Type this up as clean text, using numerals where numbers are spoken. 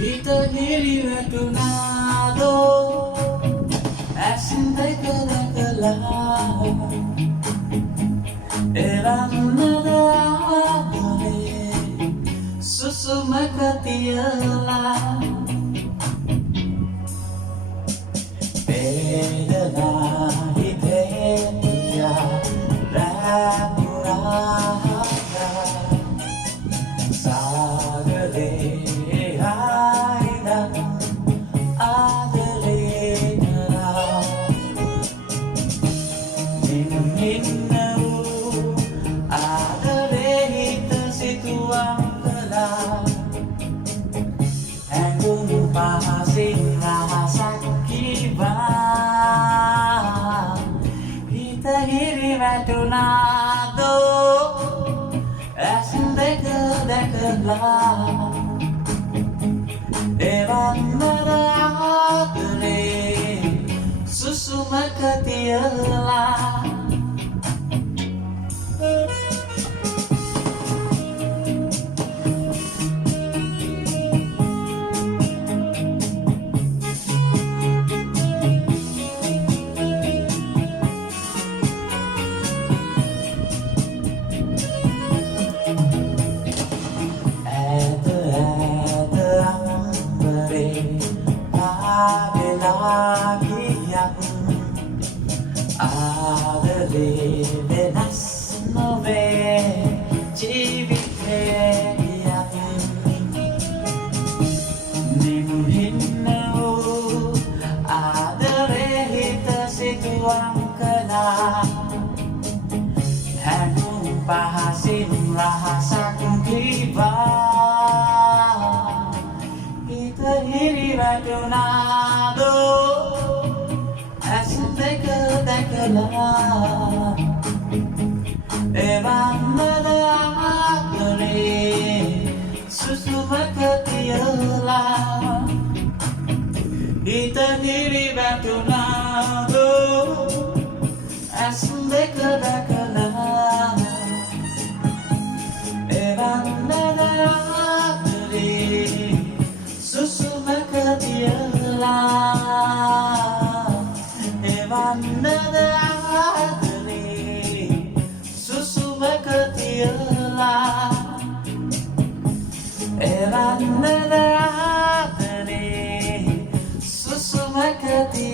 හිත හිරි වැටුණාදෝ ඇසින් දෙක දැකලා එවන්නද ආදරේ සුසුමක තියලා වේදනා හිතේ තියා රැඳුණා සාගරේ Pahasin rahasak kibar Hita hiri වැටුණාදෝ ඇසින් දෙක දැකලා එවන්නද ආදරේ සුසුමක තියලා ආදරේ වෙනස් නොවේ ජීවිතේ නිමුහින්න වූ ආදරේ හිත සිතුවම් කළා හැඟුම් පහසින් රහසක් කිවා හිත හිරි වැටුණාදෝ දෙක දැකලා එවන්නද ආදරේ සුසුමක තියලා හිත හිරි වැටුණාදෝ ඇස් දෙක දැකලා එවන්නද ආදරේ සුසුමක තියලා එවන්නද ආදරේ සුසුමක තියලා එවන්නද ආදරේ සුසුමක තියලා